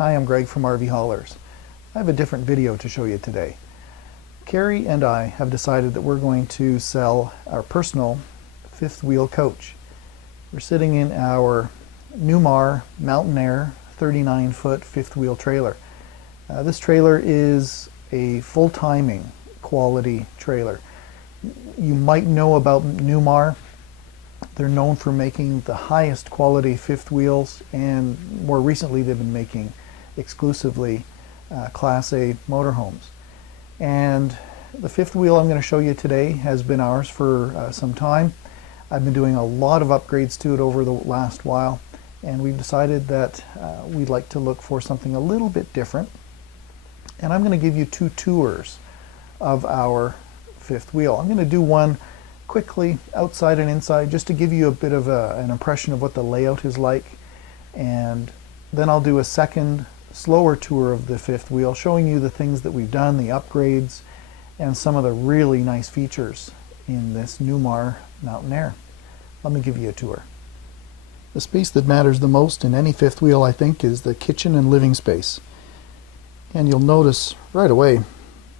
Hi, I'm Greg from RV Haulers. I have a different video to show you today. Carrie and I have decided that we're going to sell our personal fifth wheel coach. We're sitting in our Newmar Mountain Aire 39-foot fifth wheel trailer. This trailer is a full timing quality trailer. You might know about Newmar. They're known for making the highest quality fifth wheels, and more recently they've been making exclusively Class A motorhomes. And the fifth wheel I'm going to show you today has been ours for some time. I've been doing a lot of upgrades to it over the last while, and we've decided that we'd like to look for something a little bit different. And I'm going to give you two tours of our fifth wheel. I'm going to do one quickly outside and inside just to give you a bit of an impression of what the layout is like, and then I'll do a second slower tour of the fifth wheel showing you the things that we've done, the upgrades, and some of the really nice features in this Newmar Mountain Aire. Let me give you a tour. The space that matters the most in any fifth wheel, I think, is the kitchen and living space. And you'll notice right away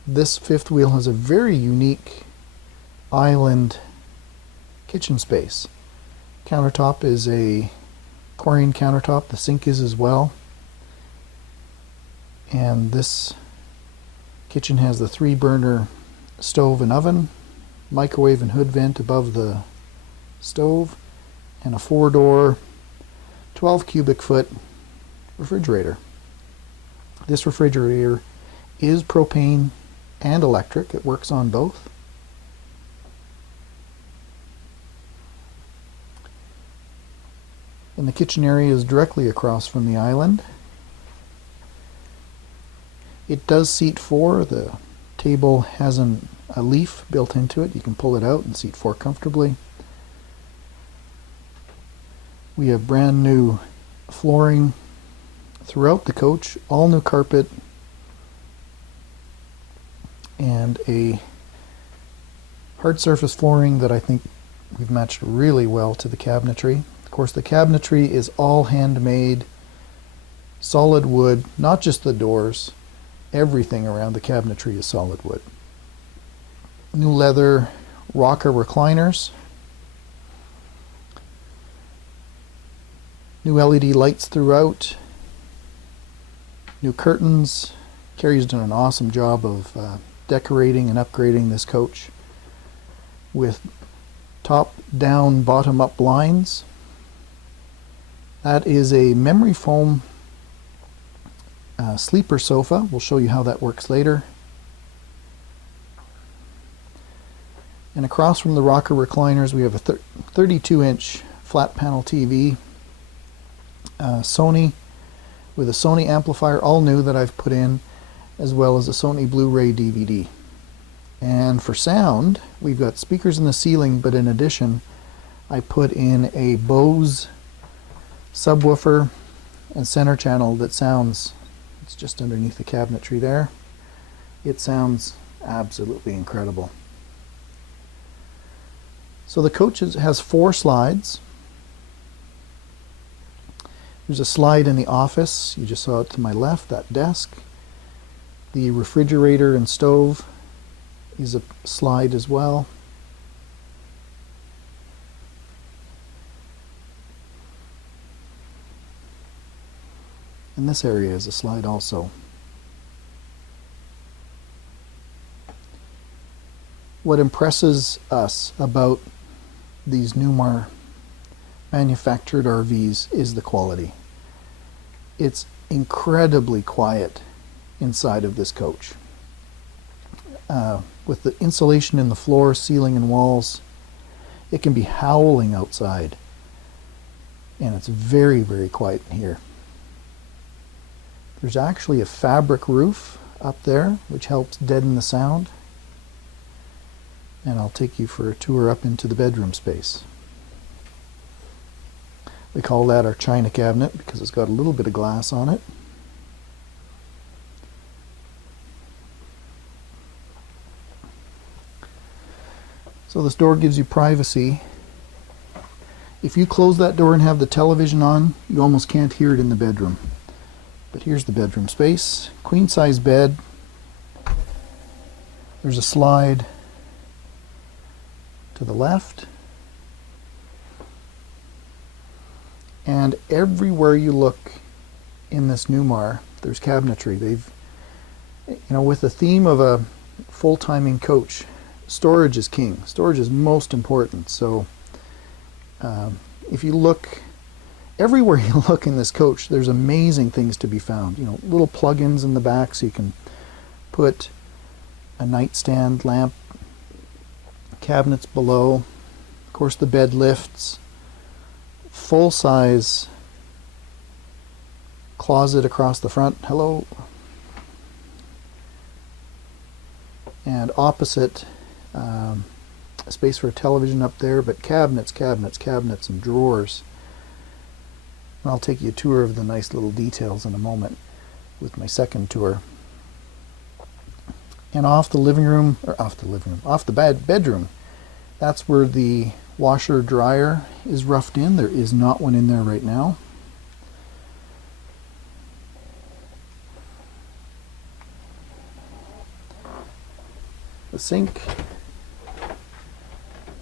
this fifth wheel has a very unique island kitchen space. Countertop is a chlorine countertop, the sink is as well. And this kitchen has the 3-burner stove and oven, microwave and hood vent above the stove, and a 4-door 12 cubic foot refrigerator. This refrigerator is propane and electric. It works on both. And the kitchen area is directly across from the island. It does seat 4. The table has a leaf built into it. You can pull it out and seat 4 comfortably. We have brand new flooring throughout the coach, all new carpet, and a hard surface flooring that I think we've matched really well to the cabinetry. Of course, the cabinetry is all handmade, solid wood, not just the doors. Everything around the cabinetry is solid wood. New leather rocker recliners. New LED lights throughout. New curtains. Carrie's done an awesome job of decorating and upgrading this coach with top-down, bottom-up blinds. That is a memory foam sleeper sofa. We'll show you how that works later. And across from the rocker recliners we have a 32-inch flat panel TV, Sony, with a Sony amplifier, all new, that I've put in, as well as a Sony Blu-ray DVD. And for sound, we've got speakers in the ceiling, but in addition I put in a Bose subwoofer and center channel that sounds, it's just underneath the cabinetry there. It sounds absolutely incredible. So the coach has 4 slides. There's a slide in the office. You just saw it to my left, that desk. The refrigerator and stove is a slide as well. And this area is a slide also. What impresses us about these Newmar manufactured RVs is the quality. It's incredibly quiet inside of this coach. With the insulation in the floor, ceiling, and walls, it can be howling outside. And it's very, very quiet in here. There's actually a fabric roof up there which helps deaden the sound. And I'll take you for a tour up into the bedroom space. We call that our china cabinet because it's got a little bit of glass on it. So this door gives you privacy. If you close that door and have the television on, you almost can't hear it in the bedroom. But here's the bedroom space. Queen size bed. There's a slide to the left. And everywhere you look in this Newmar, there's cabinetry. They've, with the theme of a full-timing coach, storage is king. Storage is most important. So if you look, everywhere you look in this coach, there's amazing things to be found. Little plug-ins in the back so you can put a nightstand lamp, cabinets below. Of course, the bed lifts. Full-size closet across the front. Hello. And opposite, space for a television up there, but cabinets, and drawers. I'll take you a tour of the nice little details in a moment with my second tour. And off the bedroom, that's where the washer dryer is roughed in. There is not one in there right now. The sink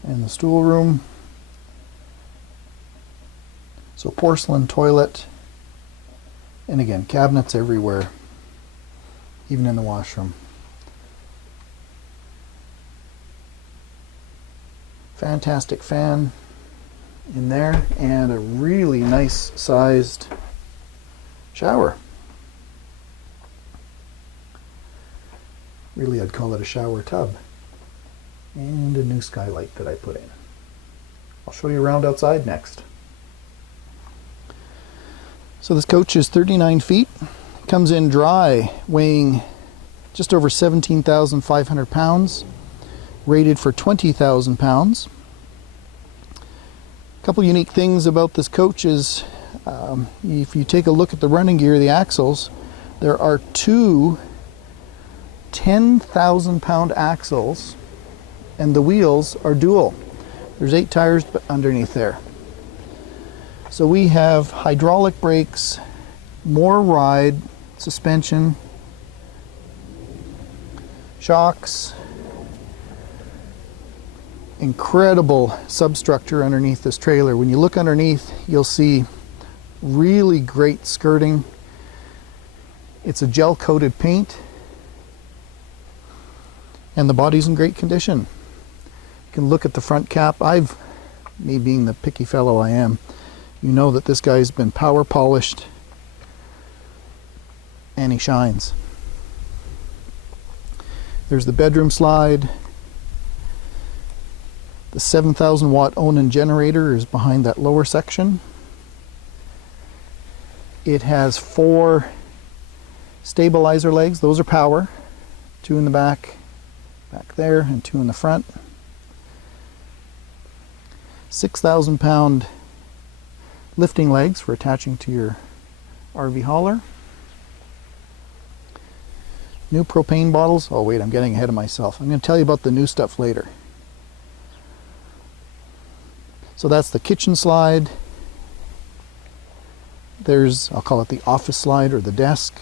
and the stool room. So porcelain toilet, and again, cabinets everywhere, even in the washroom. Fantastic fan in there, and a really nice sized shower. Really, I'd call it a shower tub. And a new skylight that I put in. I'll show you around outside next. So this coach is 39 feet. Comes in dry, weighing just over 17,500 pounds. Rated for 20,000 pounds. A couple unique things about this coach is if you take a look at the running gear, the axles, there are two 10,000 pound axles, and the wheels are dual. There's 8 tires underneath there. So we have hydraulic brakes, more ride, suspension, shocks, incredible substructure underneath this trailer. When you look underneath, you'll see really great skirting. It's a gel coated paint, and the body's in great condition. You can look at the front cap. Me being the picky fellow I am, you know that this guy's been power polished and he shines. There's the bedroom slide. The 7,000 watt Onan generator is behind that lower section. It has 4 stabilizer legs. Those are power. 2 in the back there, and 2 in the front. 6,000 pound lifting legs for attaching to your RV hauler. New propane bottles. Oh wait, I'm getting ahead of myself. I'm going to tell you about the new stuff later. So that's the kitchen slide. There's, I'll call it the office slide or the desk.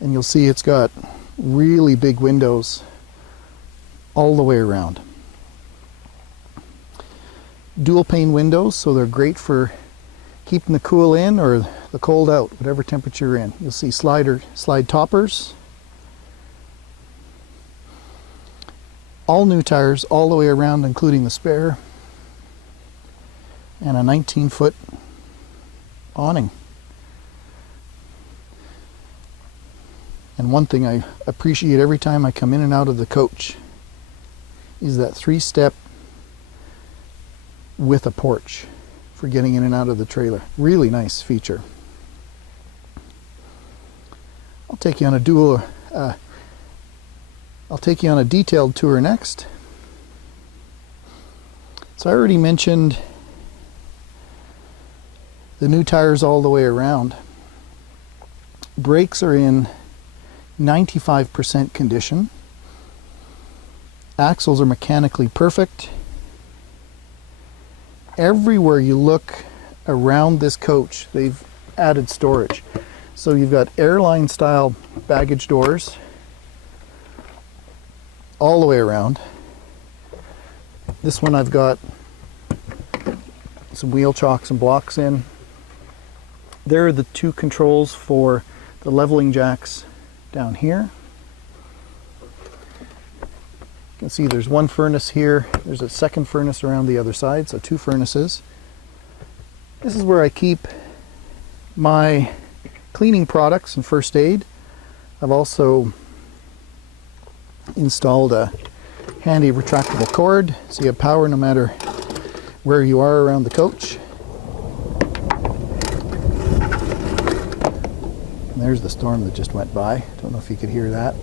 And you'll see it's got really big windows all the way around. Dual pane windows, so they're great for keeping the cool in or the cold out, whatever temperature you're in. You'll see slide toppers. All new tires all the way around, including the spare. And a 19-foot awning. And one thing I appreciate every time I come in and out of the coach is that 3-step with a porch for getting in and out of the trailer. Really nice feature. I'll take you on a detailed tour next. So I already mentioned the new tires all the way around. Brakes are in 95% condition. Axles are mechanically perfect. Everywhere you look around this coach, they've added storage. So you've got airline style baggage doors all the way around. This one I've got some wheel chocks and blocks in. There are the two controls for the leveling jacks down here. You can see there's one furnace here. There's a second furnace around the other side, so two furnaces. This is where I keep my cleaning products and first aid. I've also installed a handy retractable cord so you have power no matter where you are around the coach. And there's the storm that just went by. Don't know if you could hear that.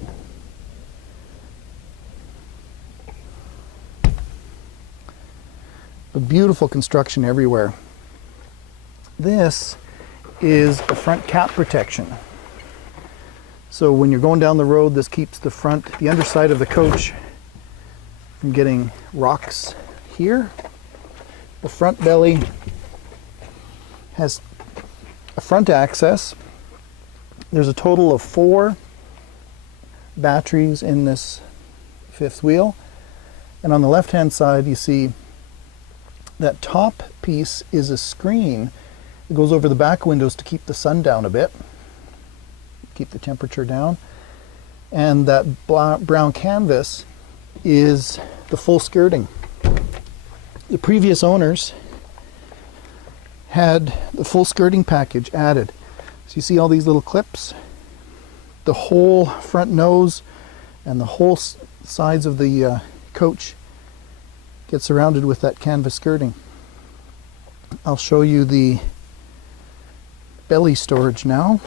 But beautiful construction everywhere. This is the front cap protection. So when you're going down the road, this keeps the underside of the coach from getting rocks here. The front belly has a front access. There's a total of 4 batteries in this fifth wheel. And on the left-hand side, you see that top piece is a screen. It goes over the back windows to keep the sun down a bit, keep the temperature down. And that brown canvas is the full skirting. The previous owners had the full skirting package added. So you see all these little clips? The whole front nose and the whole sides of the coach get surrounded with that canvas skirting. I'll show you the belly storage now.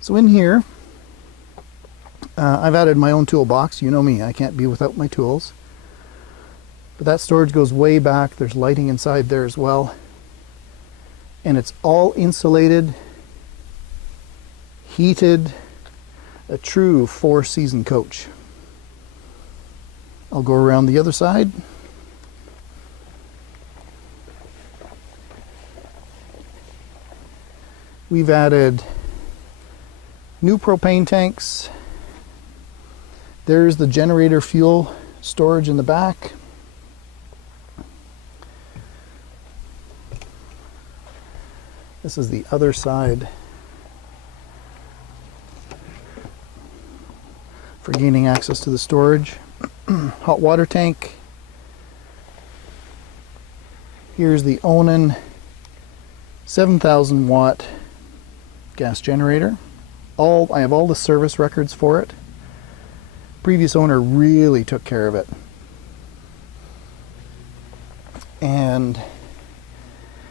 So in here, I've added my own toolbox. You know me, I can't be without my tools. But that storage goes way back. There's lighting inside there as well. And it's all insulated, heated, a true 4-season coach. I'll go around the other side. We've added new propane tanks. There's the generator fuel storage in the back. This is the other side for gaining access to the storage. Hot water tank. Here's the Onan 7,000 watt gas generator. I have all the service records for it. Previous owner really took care of it. And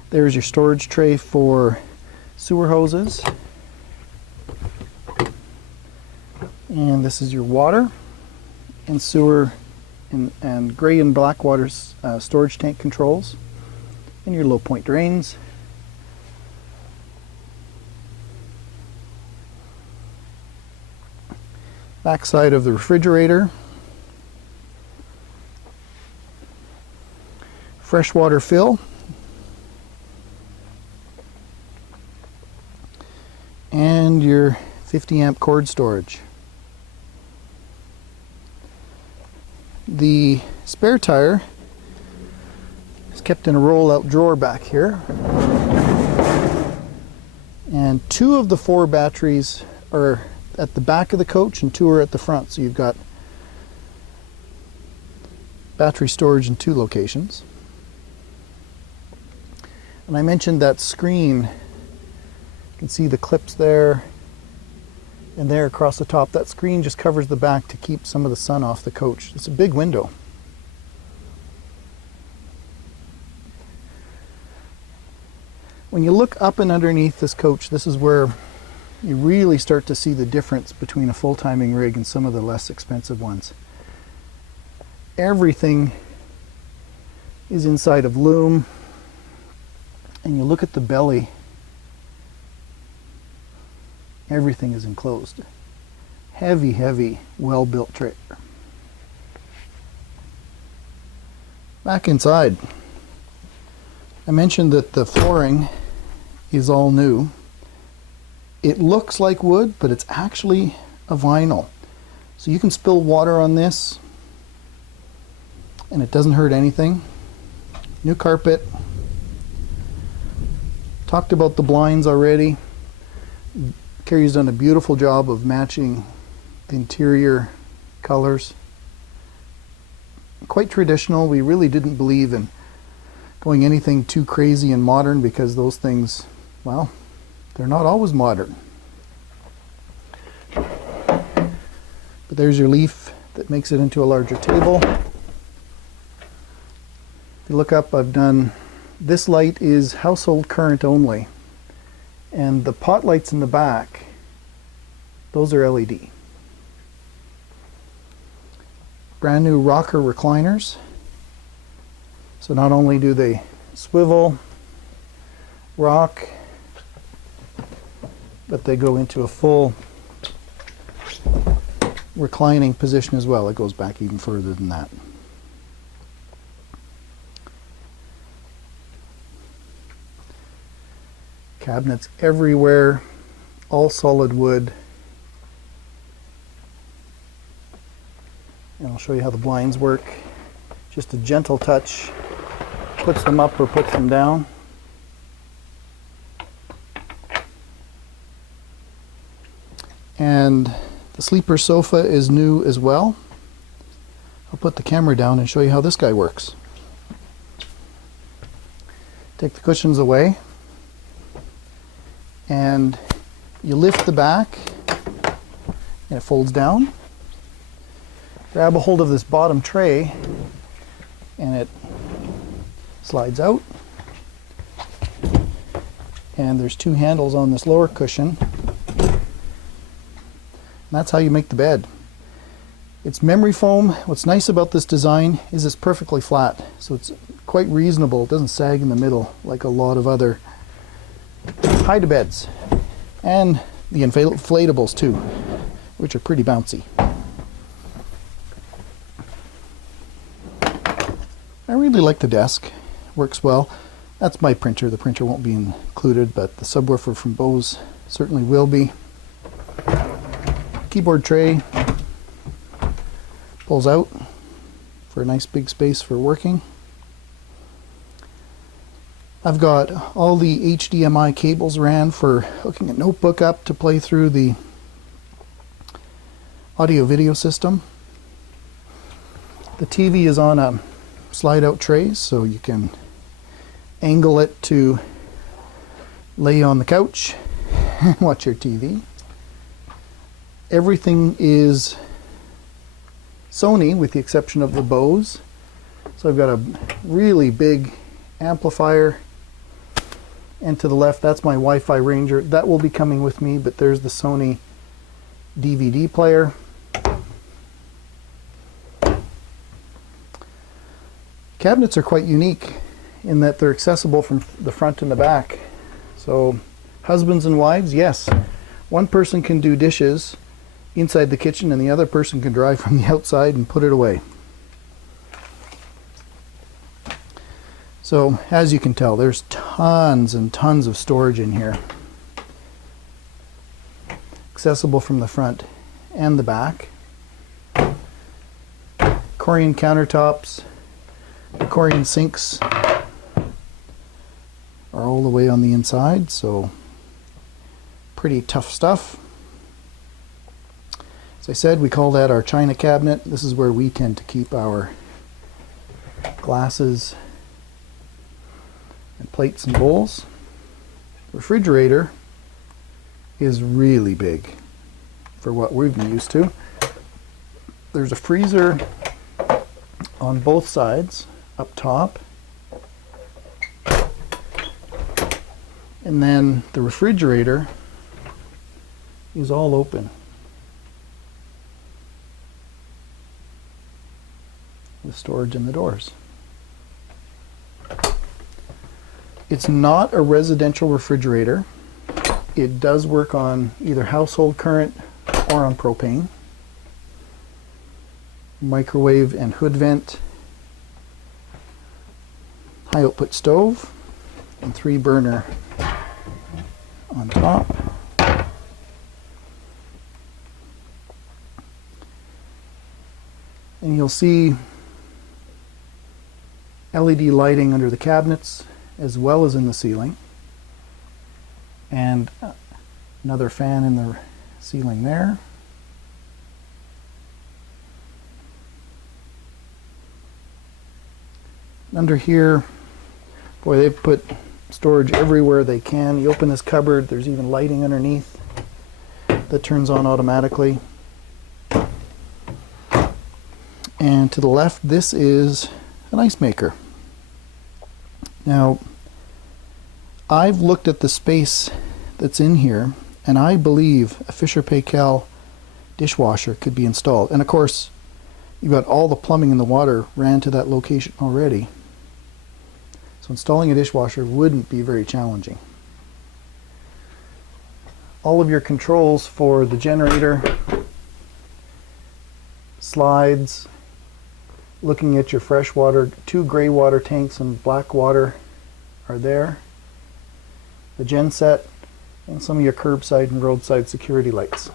there's your storage tray for sewer hoses. And this is your water and sewer and gray and black water storage tank controls, and your low point drains. Backside of the refrigerator. Freshwater fill. And your 50 amp cord storage. The spare tire is kept in a roll-out drawer back here. And 2 of the 4 batteries are at the back of the coach and 2 are at the front. So you've got battery storage in 2 locations. And I mentioned that screen. You can see the clips there and there across the top. That screen just covers the back to keep some of the sun off the coach. It's a big window. When you look up and underneath this coach, this is where you really start to see the difference between a full-timing rig and some of the less expensive ones. Everything is inside of loom, and you look at the belly, Everything is enclosed. Heavy, heavy, well-built trailer. Back inside, I mentioned that the flooring is all new. It looks like wood, but it's actually a vinyl. So you can spill water on this and it doesn't hurt anything. New carpet. Talked about the blinds already. Carrie's done a beautiful job of matching the interior colors. Quite traditional. We really didn't believe in going anything too crazy and modern because those things, well, they're not always modern. But there's your leaf that makes it into a larger table. If you look up, I've done, this light is household current only. And the pot lights in the back, those are LED. Brand new rocker recliners. So not only do they swivel, rock, but they go into a full reclining position as well. It goes back even further than that. Cabinets everywhere, all solid wood. And I'll show you how the blinds work. Just a gentle touch puts them up or puts them down. And the sleeper sofa is new as well. I'll put the camera down and show you how this guy works. Take the cushions away and you lift the back and it folds down. Grab a hold of this bottom tray and it slides out. And there's two handles on this lower cushion. And that's how you make the bed. It's memory foam. What's nice about this design is it's perfectly flat. So it's quite reasonable. It doesn't sag in the middle like a lot of other hide-a-beds. And the inflatables too, which are pretty bouncy. I really like the desk. Works well. That's my printer. The printer won't be included, but the subwoofer from Bose certainly will be. Keyboard tray pulls out for a nice big space for working. I've got all the HDMI cables ran for hooking a notebook up to play through the audio video system. The TV is on a slide out tray, so you can angle it to lay on the couch and watch your TV. Everything is Sony with the exception of the Bose. So I've got a really big amplifier, and to the left that's my Wi-Fi Ranger. That will be coming with me, but there's the Sony DVD player. Cabinets are quite unique in that they're accessible from the front and the back. So husbands and wives, yes, one person can do dishes inside the kitchen and the other person can drive from the outside and put it away. So as you can tell, there's tons and tons of storage in here. Accessible from the front and the back. Corian countertops. The Corian sinks are all the way on the inside, so pretty tough stuff. As I said, we call that our china cabinet. This is where we tend to keep our glasses and plates and bowls. Refrigerator is really big for what we've been used to. There's a freezer on both sides up top, and then the refrigerator is all open with storage in the doors. It's not a residential refrigerator. It does work on either household current or on propane. Microwave and hood vent, high output stove, and 3 burner on top. And you'll see LED lighting under the cabinets as well as in the ceiling, and another fan in the ceiling there. Under here, boy, they've put storage everywhere they can. You open this cupboard, there's even lighting underneath that turns on automatically. And to the left, this is an ice maker. Now, I've looked at the space that's in here, and I believe a Fisher-Paykel dishwasher could be installed. And of course, you've got all the plumbing and the water ran to that location already. So installing a dishwasher wouldn't be very challenging. All of your controls for the generator, slides, looking at your fresh water, 2 gray water tanks and black water are there. The gen set, and some of your curbside and roadside security lights.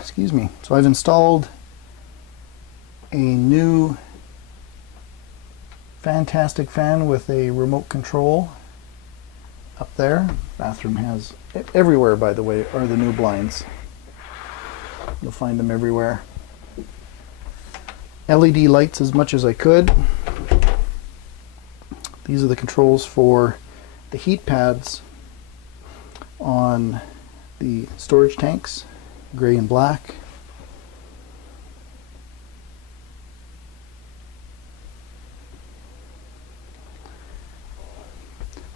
Excuse me. So I've installed a new fantastic fan with a remote control up there. Bathroom has, everywhere by the way, are the new blinds. You'll find them everywhere. LED lights as much as I could. These are the controls for the heat pads on the storage tanks, gray and black.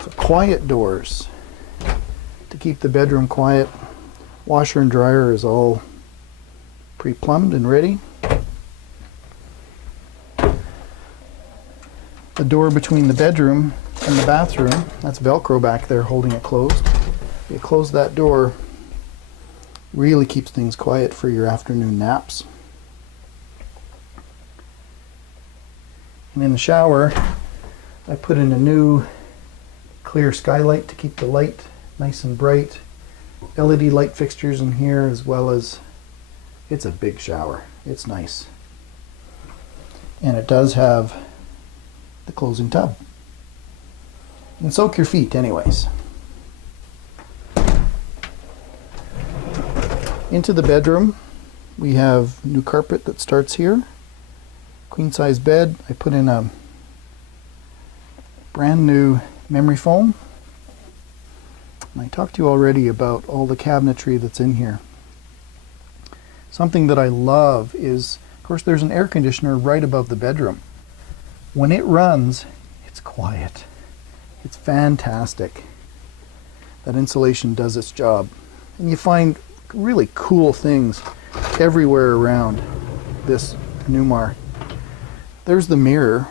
So quiet doors to keep the bedroom quiet. Washer and dryer is all pre-plumbed and ready. The door between the bedroom and the bathroom, that's Velcro back there holding it closed. You close that door, really keeps things quiet for your afternoon naps. And in the shower, I put in a new clear skylight to keep the light nice and bright. LED light fixtures in here, as well as, it's a big shower. It's nice. And it does have the closing tub. You can soak your feet anyways. Into the bedroom, we have new carpet that starts here. Queen size bed. I put in a brand new memory foam. And I talked to you already about all the cabinetry that's in here. Something that I love is, of course, there's an air conditioner right above the bedroom. When it runs, it's quiet. It's fantastic. That insulation does its job. And you find really cool things everywhere around this Newmar. There's the mirror,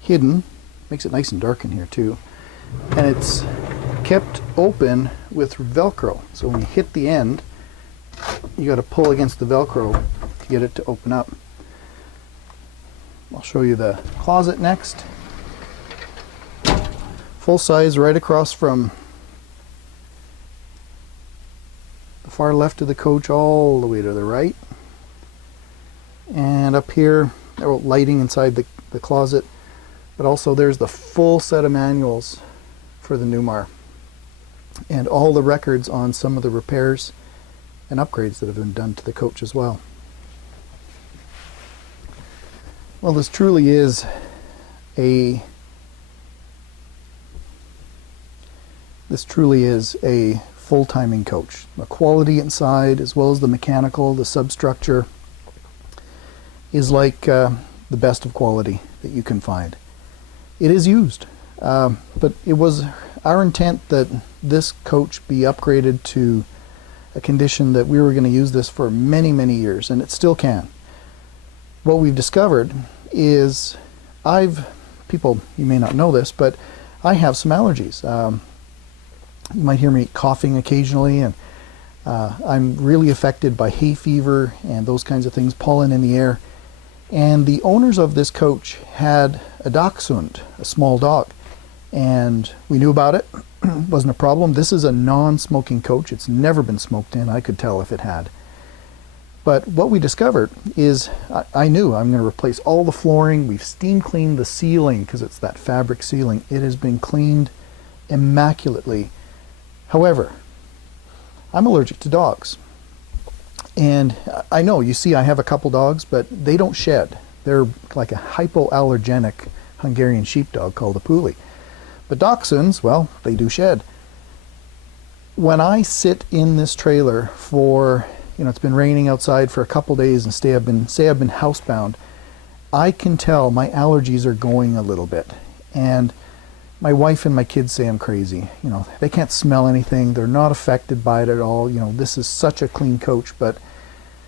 hidden, makes it nice and dark in here too, and it's kept open with Velcro. So when you hit the end, you got to pull against the Velcro to get it to open up. I'll show you the closet next. Full size, right across from the far left of the coach all the way to the right. And up here, lighting inside the closet, but also there's the full set of manuals for the Newmar and all the records on some of the repairs and upgrades that have been done to the coach as well. Well, this truly is a full timing coach. The quality inside, as well as the mechanical, the substructure, is like the best of quality that you can find. it is used. But it was our intent that this coach be upgraded to a condition that we were going to use this for many, many years, and it still can. What we've discovered is people, you may not know this, but I have some allergies. You might hear me coughing occasionally, and I'm really affected by hay fever and those kinds of things, pollen in the air. And the owners of this coach had a dachshund, a small dog, and we knew about it. Wasn't a problem. This is a non-smoking coach. It's never been smoked in. I could tell if it had. But what we discovered is, I knew I'm going to replace all the flooring. We've steam cleaned the ceiling because it's that fabric ceiling. It has been cleaned immaculately. However, I'm allergic to dogs. And I know, you see, I have a couple dogs, but they don't shed. They're like a hypoallergenic Hungarian sheepdog called a Puli. But dachshunds, well, they do shed. When I sit in this trailer for, it's been raining outside for a couple days and say I've been housebound, I can tell my allergies are going a little bit. And my wife and my kids say I'm crazy. They can't smell anything. They're not affected by it at all. This is such a clean coach. But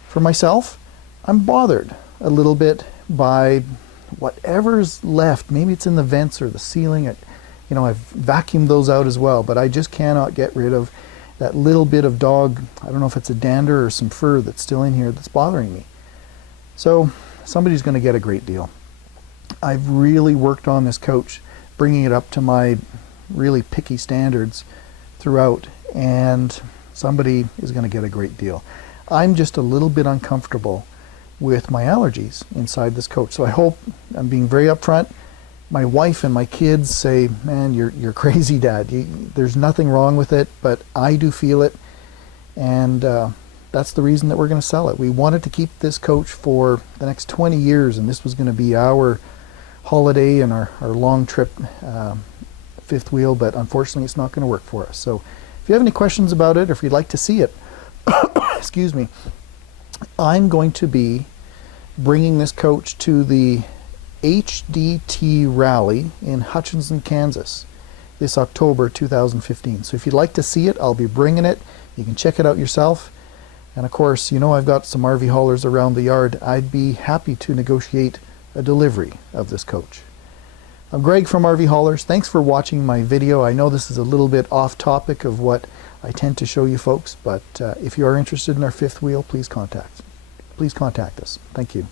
for myself, I'm bothered a little bit by whatever's left. Maybe it's in the vents or the ceiling. I've vacuumed those out as well, but I just cannot get rid of that little bit of dog, I don't know if it's a dander or some fur that's still in here that's bothering me. So somebody's going to get a great deal. I've really worked on this coach, bringing it up to my really picky standards throughout, and somebody is going to get a great deal. I'm just a little bit uncomfortable with my allergies inside this coach. So I hope I'm being very upfront. My wife and my kids say, man, you're crazy, Dad. There's nothing wrong with it, but I do feel it, and that's the reason that we're going to sell it. We wanted to keep this coach for the next 20 years, and this was going to be our holiday and our long trip fifth wheel, but unfortunately it's not going to work for us. So if you have any questions about it, or if you'd like to see it, excuse me, I'm going to be bringing this coach to the HDT Rally in Hutchinson, Kansas this October 2015. So if you'd like to see it, I'll be bringing it. You can check it out yourself. And of course, I've got some RV haulers around the yard. I'd be happy to negotiate a delivery of this coach. I'm Greg from RV Haulers. Thanks for watching my video. I know this is a little bit off topic of what I tend to show you folks, but if you are interested in our fifth wheel, please contact us. Thank you.